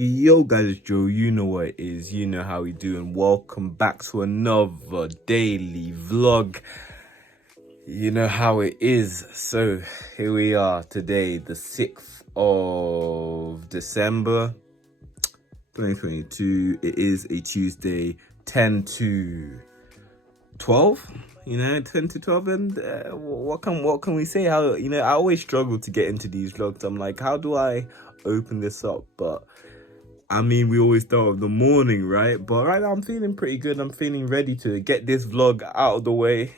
Yo guys, Joe, you know what it is, you know how we do, and welcome back to another daily vlog. You know how it is. So here we are today, the 6th of December 2022. It is a Tuesday, 10 to 12, 10 to 12. And what can we say? How, I always struggle to get into these vlogs. I'm like, how do I open this up? But I mean, we always start with the morning, right? But right now I'm feeling pretty good. I'm feeling ready to get this vlog out of the way.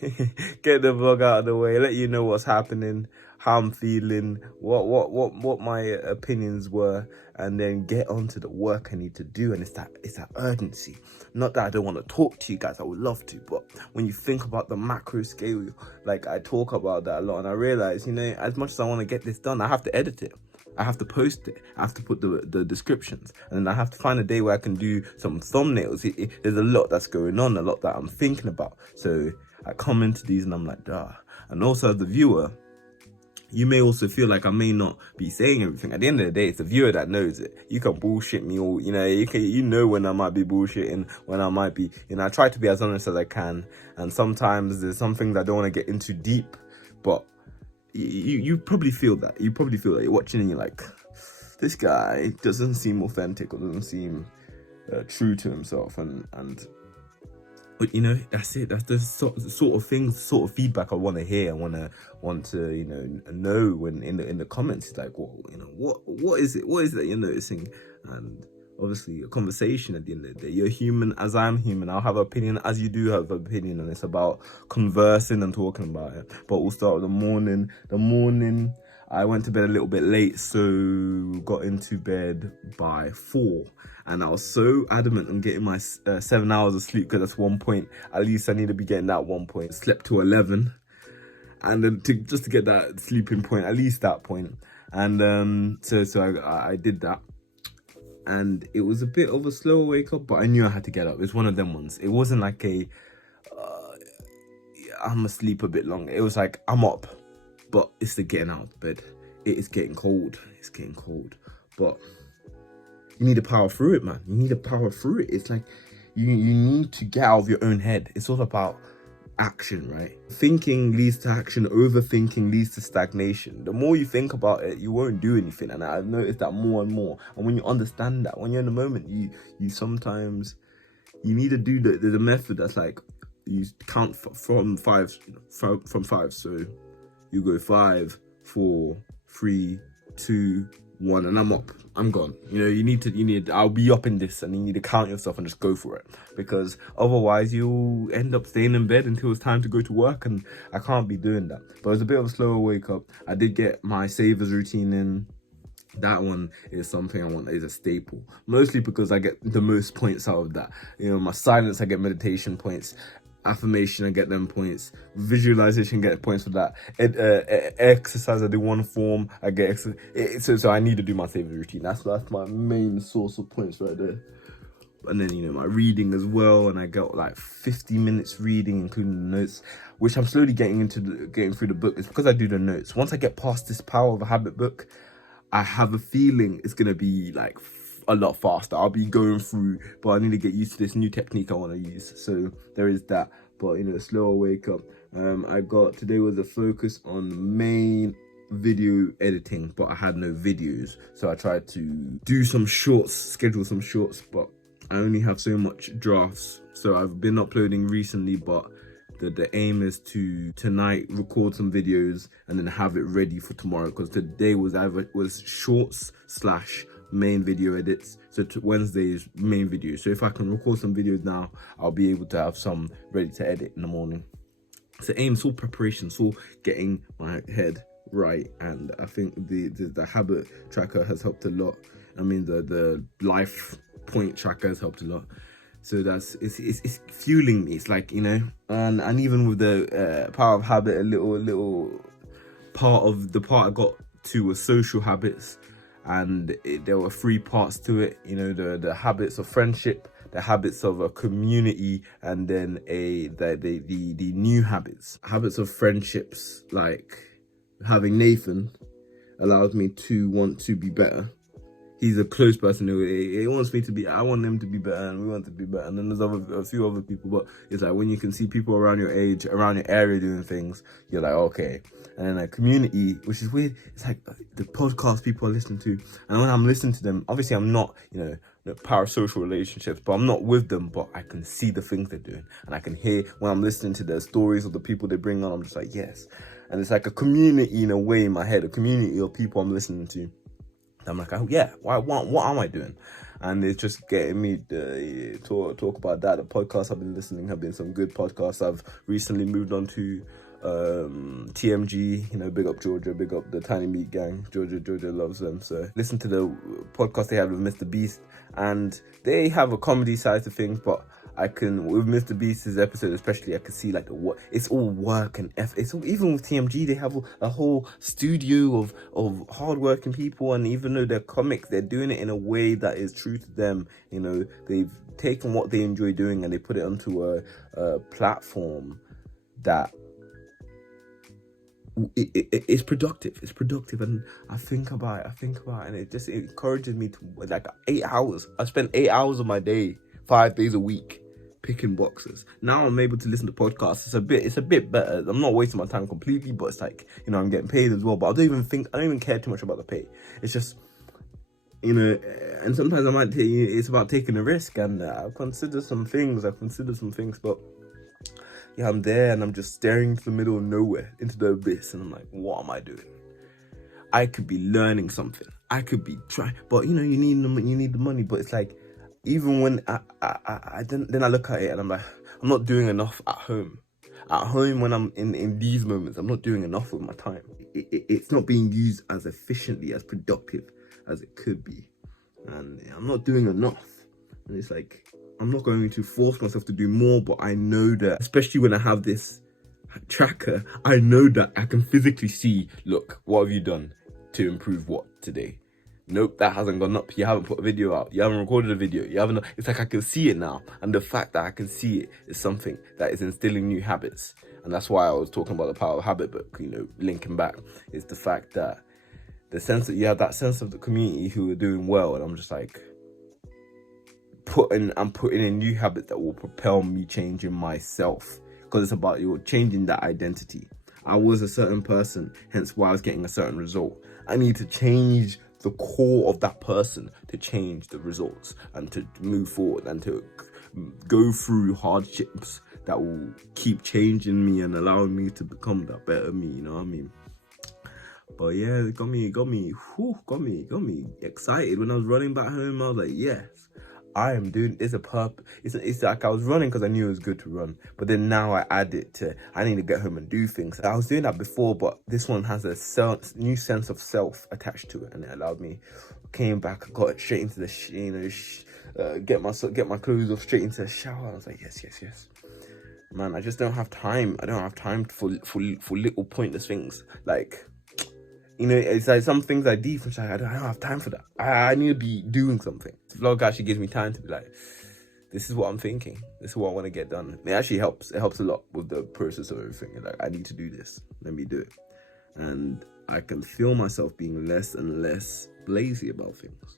Get the vlog out of the way, let you know what's happening, how I'm feeling, what my opinions were, and then get on to the work I need to do. And it's that urgency. Not that I don't want to talk to you guys, I would love to, but when you think about the macro scale, like I talk about that a lot, and I realize, as much as I want to get this done, I have to edit it. I have to post it. I have to put the descriptions, and then I have to find a day where I can do some thumbnails. There's a lot that's going on, a lot that I'm thinking about. So I come into these and I'm like, duh. And also as the viewer, you may also feel like I may not be saying everything. At the end of the day, it's the viewer that knows it. You can bullshit me, or you know when I might be bullshitting, when I might be, I try to be as honest as I can. And sometimes there's some things I don't want to get into deep, but you probably feel that. You probably feel that you're watching and you're like, this guy doesn't seem authentic or doesn't seem true to himself, but that's it. That's the sort of things, sort of feedback I want to hear. I want to know when in the comments. It's like, well, what is it that you're noticing? And obviously a conversation at the end of the day. You're human as I'm human. I'll have an opinion as you do have an opinion, and it's about conversing and talking about it. But we'll start with the morning. I went to bed a little bit late, so got into bed by 4. And I was so adamant on getting my 7 hours of sleep, because that's 1 point. At least I need to be getting that 1 point. Slept to 11. And then just to get that sleeping point, at least that point. And so I did that. And it was a bit of a slower wake up, but I knew I had to get up. It was one of them ones. It wasn't like I'm asleep a bit longer. It was like, I'm up, but it's the getting out of bed. It is getting cold. It's getting cold. But you need to power through it, man. You need to power through it. It's like you need to get out of your own head. It's all about action, right? Thinking leads to action. Overthinking leads to stagnation. The more you think about it, you won't do anything. And I've noticed that more and more. And when you understand that, when you're in the moment, you sometimes you need to do the method that's like, you count from five. So you go 5, 4, 3, 2, 1, and I'm up. I'm gone. I'll be up in this, and you need to count yourself and just go for it, because otherwise you'll end up staying in bed until it's time to go to work, and I can't be doing that. But it was a bit of a slower wake up. I did get my savers routine in. That one is something I want, is a staple, mostly because I get the most points out of that. My silence, I get meditation points. Affirmation, I get them points. Visualization, get points for that. Exercise, I do one form, I get so I need to do my saving routine. That's my main source of points right there. And then my reading as well, and I got like 50 minutes reading, including the notes, which I'm slowly getting through the book. It's because I do the notes. Once I get past this Power of a Habit book, I have a feeling it's gonna be like a lot faster. I'll be going through, but I need to get used to this new technique I want to use. So there is that. But slower wake up. Today was a focus on main video editing, but I had no videos, so I tried to do some shorts, schedule some shorts, but I only have so much drafts. So I've been uploading recently, but the aim is to tonight record some videos and then have it ready for tomorrow, because today was shorts / main video edits. So Wednesday is main video. So if I can record some videos now, I'll be able to have some ready to edit in the morning. So it's all preparation, it's all getting my head right. And I think the habit tracker has helped a lot. I mean, the life point tracker has helped a lot. So it's fueling me. It's like, and even with the Power of Habit, a little part of the part I got to was social habits. And there were 3 parts to it. The habits of friendship, the habits of a community, and then the new habits of friendships. Like having Nathan allowed me to want to be better. he's a close person who he wants me to be. I want him to be better, and we want to be better. And then there's a few other people, but it's like when you can see people around your age, around your area doing things, you're like, okay. And then a community, which is weird. It's like the podcast people are listening to, and when I'm listening to them, obviously I'm not, the parasocial relationships, but I'm not with them, but I can see the things they're doing, and I can hear when I'm listening to their stories of the people they bring on. I'm just like, yes. And it's like a community in a way in my head, a community of people I'm listening to. I'm like, oh yeah, what am I doing? And it's just getting me to talk about that. The podcasts I've been listening have been some good podcasts. I've recently moved on to TMG, big up Georgia, big up the Tiny Meat Gang. Georgia loves them. So listen to the podcast they have with Mr. Beast, and they have a comedy side to things, but I can, with Mr. Beast's episode especially, I can see like it's all work and effort. It's all, even with TMG, they have a whole studio of hardworking people, and even though they're comics, they're doing it in a way that is true to them. They've taken what they enjoy doing and they put it onto a platform that it's productive. It's productive, and I think about it, and it encourages me to, like, 8 hours. I spend 8 hours of my day, 5 days a week, picking boxes. Now I'm able to listen to podcasts. It's a bit better. I'm not wasting my time completely, but it's like, I'm getting paid as well. But I don't even care too much about the pay. It's just, and sometimes I might it's about taking a risk, and I've considered some things, but yeah, I'm there and I'm just staring into the middle of nowhere, into the abyss, and I'm like, what am I doing? I could be learning something. I could be trying, but you need the money. But it's like, even when then I look at it and I'm like, I'm not doing enough at home. At home, when I'm in these moments, I'm not doing enough with my time. It's not being used as efficiently, as productive as it could be, and I'm not doing enough. And it's like, I'm not going to force myself to do more, but I know that, especially when I have this tracker, I know that I can physically see, look, what have you done to improve what today? Nope, that hasn't gone up. You haven't put a video out. You haven't recorded a video. It's like I can see it now. And the fact that I can see it is something that is instilling new habits. And that's why I was talking about the Power of Habit book, linking back, is the fact that the sense that you have that sense of the community who are doing well. And I'm just like, I'm putting in new habits that will propel me changing myself, because it's about changing that identity. I was a certain person, hence why I was getting a certain result. I need to change the core of that person to change the results and to move forward and to go through hardships that will keep changing me and allowing me to become that better me, you know what I mean? But yeah, it got me excited. When I was running back home, I was like, yes, I am doing, it's a purpose. It's like I was running because I knew it was good to run, but then now I add it to, I need to get home and do things. I was doing that before, but this one has a new sense of self attached to it, and it allowed me. Came back, I got it straight into the get my clothes off, straight into the shower. I was like, yes, man. I just don't have time. I don't have time for little pointless things. Like, it's like some things I do, which I don't have time for that. I need to be doing something. The vlog actually gives me time to be like, this is what I'm thinking. This is what I want to get done. It actually helps. It helps a lot with the process of everything. Like, I need to do this. Let me do it. And I can feel myself being less and less lazy about things.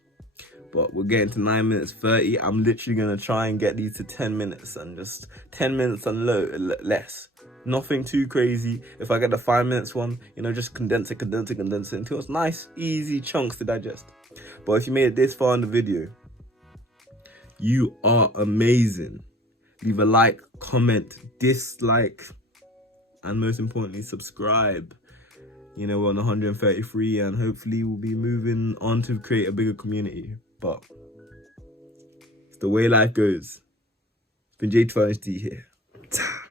But we're getting to 9 minutes 30. I'm literally going to try and get these to 10 minutes and just 10 minutes and less. Nothing too crazy. If I get the 5 minutes one, just condense it until it's nice, easy chunks to digest. But if you made it this far in the video, you are amazing. Leave a like, comment, dislike, and most importantly, subscribe. We're on 133, and hopefully we'll be moving on to create a bigger community. But it's the way life goes. It's been J2D here.